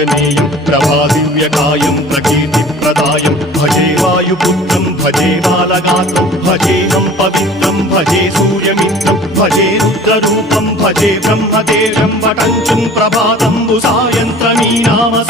आञ्जनेयं प्रभादिव्यकायं प्रकीर्तिप्रदायं भजे वायुपुत्रं भजे बालगात्रं भजेऽहं पवित्रं भजे सूर्यमित्रं भजे रुद्ररूपं भजे ब्रह्मदेवं वटञ्चुं प्रभातं सायन्त्रमी नाम